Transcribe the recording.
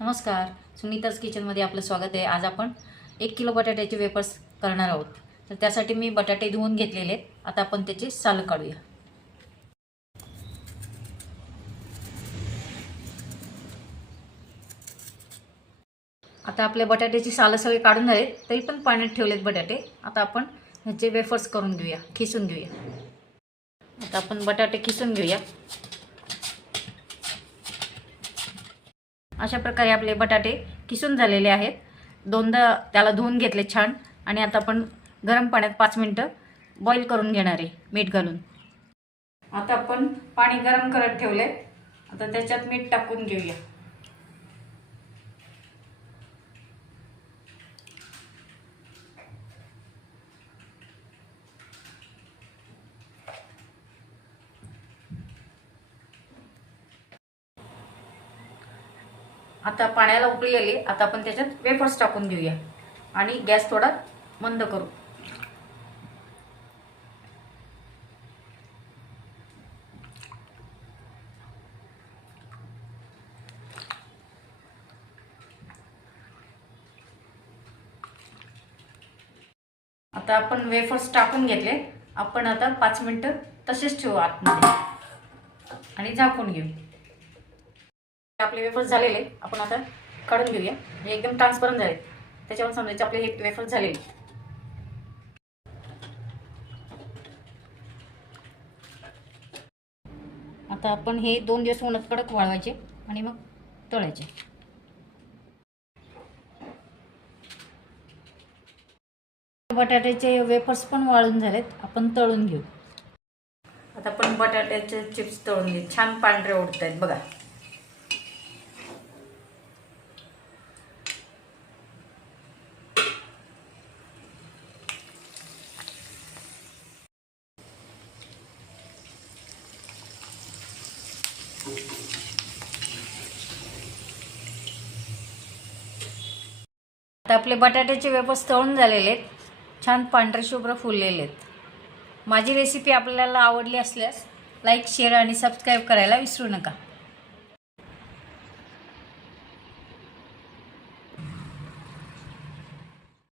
नमस्कार, सुनीताज किचनमध्ये आपलं स्वागत आहे। आज आपण 1 किलो बटाट्याचे वेफर्स करणार आहोत। तर त्यासाठी मी बटाटे धुवून घेतलेले आहेत। आता आपण त्याची साल काढूया। आता आपल्या बटाट्याची साल सगळे काढून झाले, तरी पण पाण्यात ठेवलेत बटाटे। आता आपण ह्याचे वेफर्स करून घेऊया, खिसून घेऊया। आता आपण बटाटे खिसून घेऊया। अशा प्रकारे आपले बटाटे किसून झालेले आहेत। दोनदा त्याला धुवून घेतले छान आणि आता आपण गरम पाण्यात 5 मिनिटं बॉईल करून घेणार आहे मीठ घालून। आता आपण पाणी गरम करत ठेवले। आता त्याच्यात मीठ टाकून घेऊया। आता पाण्याला उकळी आली। आता आपण त्याच्यात वेफर्स टाकून घेऊया आणि गॅस थोडा मंद करू। आता आपण वेफर्स टाकून घेतले। आपण आता 5 मिनिटं तसेच ठेवू आतमध्ये आणि झाकून घेऊ। आपले वेफर्स झालेले आपण आता काढून घेऊया। हे एकदम ट्रान्सपरंट झाले, त्याच्यावर समजायचे आपले हे वेफर्स झालेले। आता आपण हे 2 दिवस उन्हात कडक वाळवायचे आणि मग तळायचे। बटाट्याचे वेफर्स पण वाळून झालेत, आपण तळून घेऊ। आता आपण बटाट्याचे चिप्स तळून घेऊ। छान पांढरे उडत आहेत बघा। आता आपले बटाट्याचे वेफर्स तळून झालेले आहेत, छान पांढरे शुभ्र फुललेले आहेत। माझी रेसिपी आपल्याला आवडली असल्यास लाईक, शेअर आणि सबस्क्राईब करायला विसरू नका।